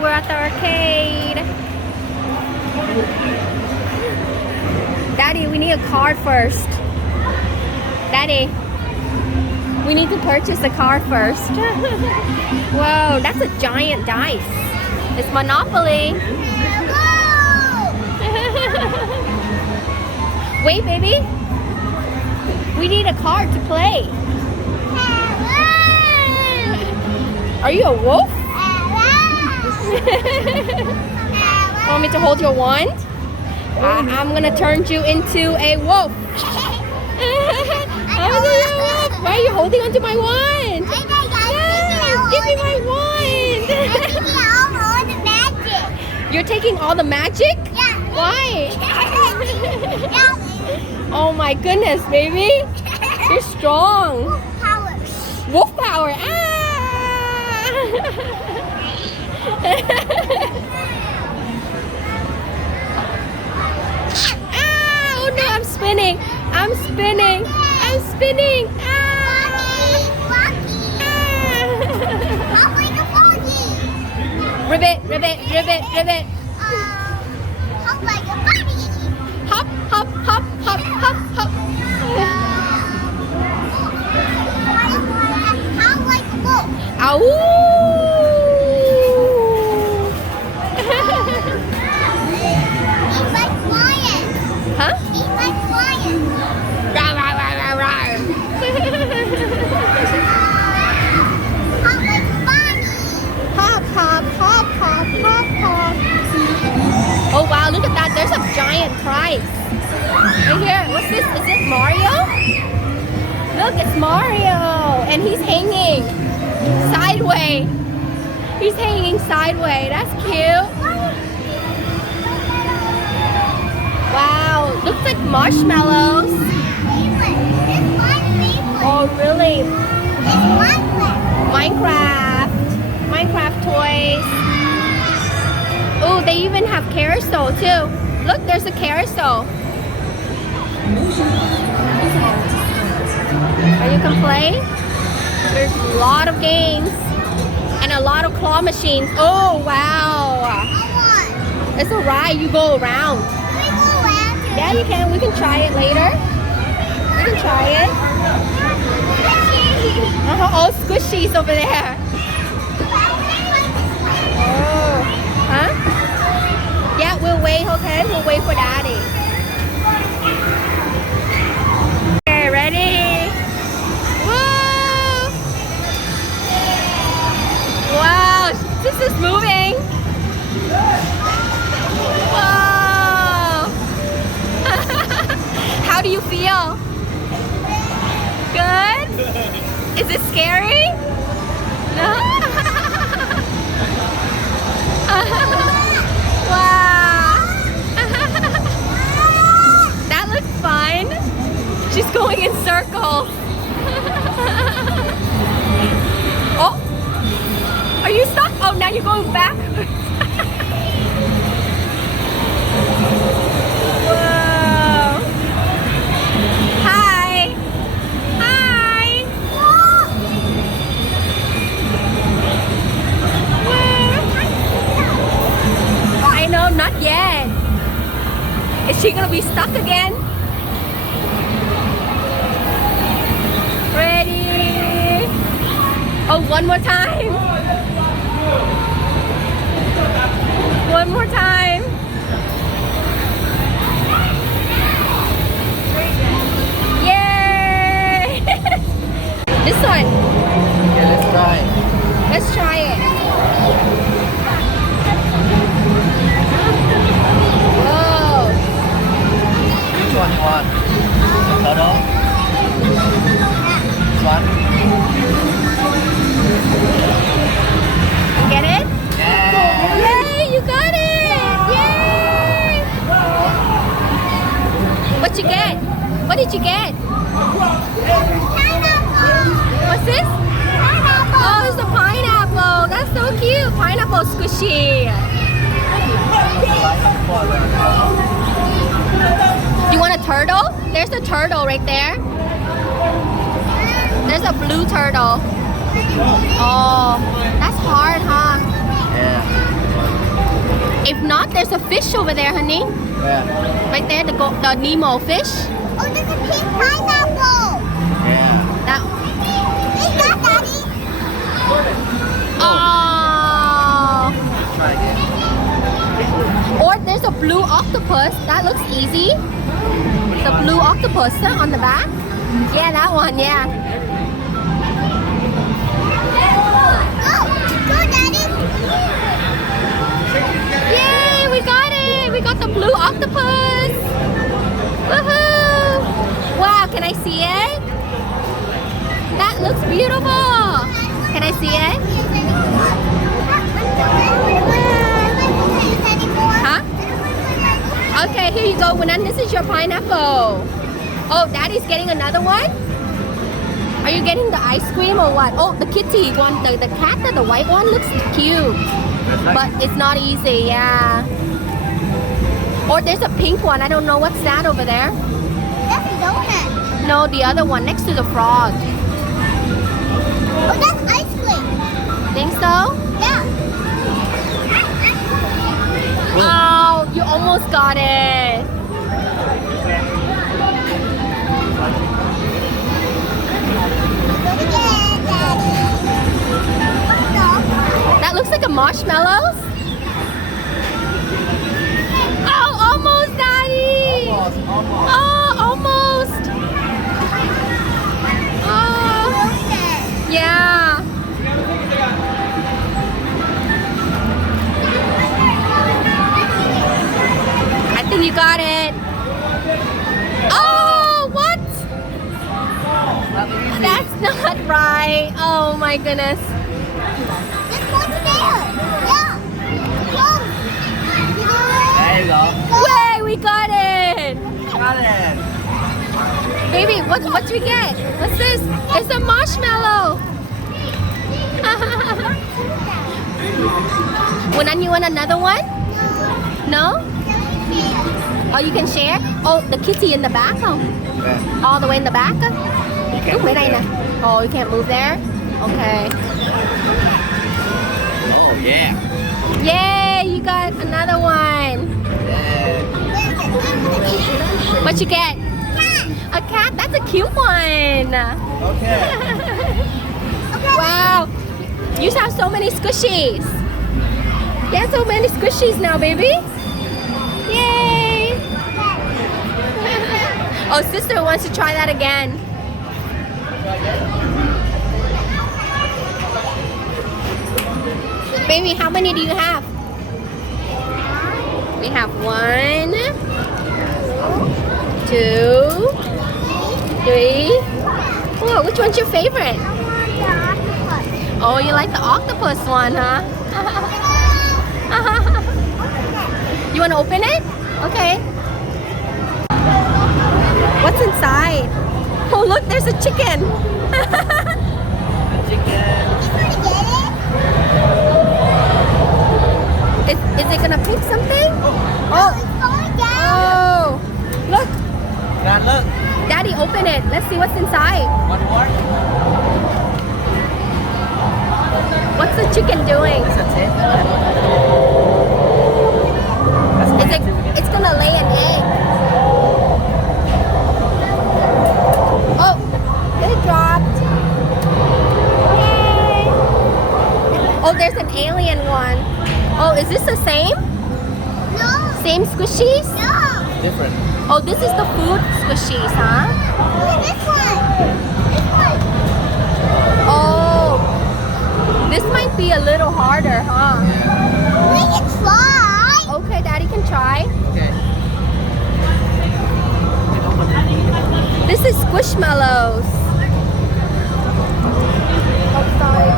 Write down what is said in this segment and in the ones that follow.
we're at the arcade. Daddy, we need a card first. Daddy, we need to purchase the card first. Whoa, that's a giant dice. It's Monopoly. Wait, baby. We need a card to play. Are you a wolf? Want me to hold your wand? I'm gonna turn you into a wolf. Why are you holding onto my wand? Yes, give me my wand. You're taking all the magic? Why? Oh my goodness, baby. You're strong. Wolf power. Oh no, I'm spinning. I'm spinning. I'm spinning. Ribbit, ribbit, ribbit, ribbit. Hop, hop, hop, hop, hop, hop. Ow! Huh? Rawr, rawr, rawr, rawr, rawr. Hop, hop, hop, hop, hop, hop. Oh wow, look at that. There's a giant prize. Right here. What's this? Is it Mario? Look, it's Mario. And he's hanging sideways. He's hanging sideways. That's cute. Wow, looks like marshmallows. Oh, really? Minecraft. Minecraft toys. Oh, they even have carousel too. Look, there's a carousel. Or you can play. There's a lot of games and a lot of claw machines. Oh, wow. It's a ride. You go around. Yeah, you can. We can try it later. We can try it. All squishies over there. Oh. Huh? Yeah, we'll wait, okay? We'll wait for Daddy. Okay, ready? Woo! Wow, this is moving. Whoa! How do you feel? Good? Is it scary? No? Wow! That looks fun. She's going in circles. Oh! Are you stuck? Oh, now you're going backwards. Whoa! Hi! Hi! I know, not yet. Is she gonna be stuck again? Ready? Oh, one more time. One more time. Yay! This one. Yeah, let's try. Let's try it. Whoa. Which one you want? The turtle? This one? Get it? Yeah. Yay, you got it! Yay! What you get? What did you get? What's this? Oh, it's a pineapple. That's so cute. Pineapple squishy. Do you want a turtle? There's a turtle right there. There's a blue turtle. Oh, that's hard, huh? Yeah. not, there's a fish over there, honey. Yeah. Right there, the Nemo fish. Oh, there's a pink pineapple. Yeah. That. Is that Daddy? Oh. Try again. Or there's a blue octopus. That looks easy. The blue octopus on the back. Yeah, that one. Yeah. Go, Daddy. Yay! We got it. We got the blue octopus. Woohoo! Wow! Can I see it? That looks beautiful. Can I see it? Huh? Okay, here you go, Wunan. This is your pineapple. Oh, Daddy's getting another one? Are you getting the ice cream or what? Oh, the kitty one, the cat, the white one looks cute. But it's not easy, yeah. Or there's a pink one. I don't know what's that over there. That's a donut. No, the other one next to the frog. Oh, that's ice cream. Think so? Yeah. Oh, you almost got it. That looks like a marshmallow. Oh, almost, Daddy. Almost. Oh, almost. Oh, yeah. I think you got it. Oh, what? That's not right. Oh my goodness. This one's there. Yeah. Close. There you go. Way, we got it. Got it. Baby, what we get? What's this? It's a marshmallow. Wunan, you want another one? No? Oh, you can share? Oh, the kitty in the back, oh. Yeah. All the way in the back? You can't Lúc move bên đây nè. there. Oh, you can't move there? Okay. Oh yeah. Yay, you got another one. Yeah. What you get? A cat? That's a cute one. Okay. Wow. You have so many squishies. You have so many squishies now, baby. Yay. Oh, sister wants to try that again. Baby, how many do you have? We have 1, 2, 3. Oh, which one's your favorite? Oh, you like the octopus one, huh? You want to open it? Okay. What's inside? Oh, look, there's a chicken. Chicken. Is it gonna pick something? Oh, oh, look, Dad, look. Daddy, open it. Let's see what's inside. One more. What's the chicken doing? That's a tip. It's gonna lay an egg. Oh, it dropped. Yay! Oh, there's an alien one. Oh, is this the same? No. Same squishies? No. Different. Oh, this is the food squishies, huh? Look at this one. This one. Oh, this might be a little harder, huh? We can try. Okay, Daddy can try. Okay. This is Squishmallows. Oh, sorry.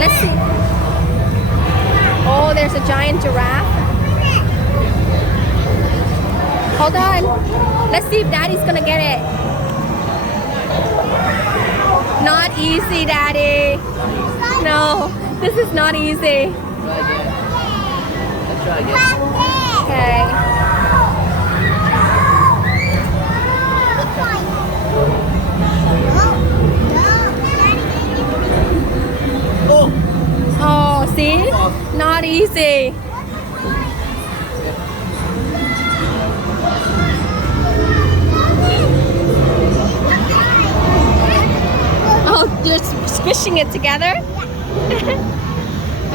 Let's see. Oh, there's a giant giraffe. Hold on. Let's see if Daddy's gonna get it. Not easy, Daddy. No, this is not easy. Try again. Let's try again. Okay. easy. Oh, you're squishing it together?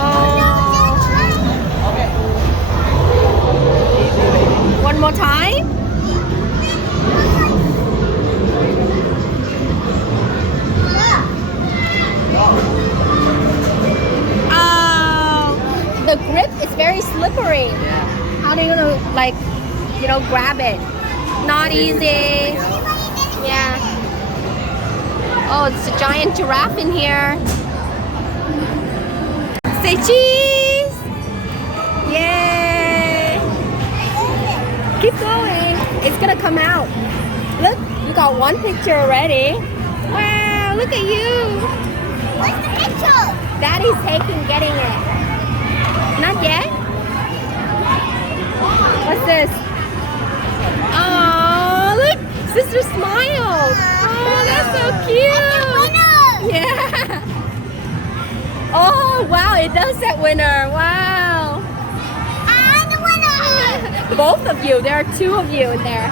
Oh. Okay. Easy, baby. One more time? Oh, the grip is very slippery. Yeah. How are you gonna grab it? Not easy. Yeah. Oh, it's a giant giraffe in here. Say cheese! Yay! Keep going. It's gonna come out. Look, you got one picture already. Wow, look at you. What's the picture? Daddy's getting it. Not yet? What's this? Oh, look! Sister smiled. Oh, that's so cute. Yeah. Oh, wow, it does that winner. Wow. I'm the winner. Both of you. There are two of you in there.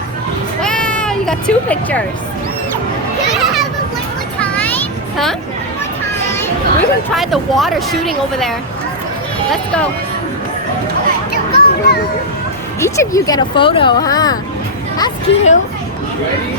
Wow, you got two pictures. Can I have it one more time? Huh? One more time. We're going to try the water shooting over there. Let's go. Just go now. Each of you get a photo, huh? That's cute. Ready?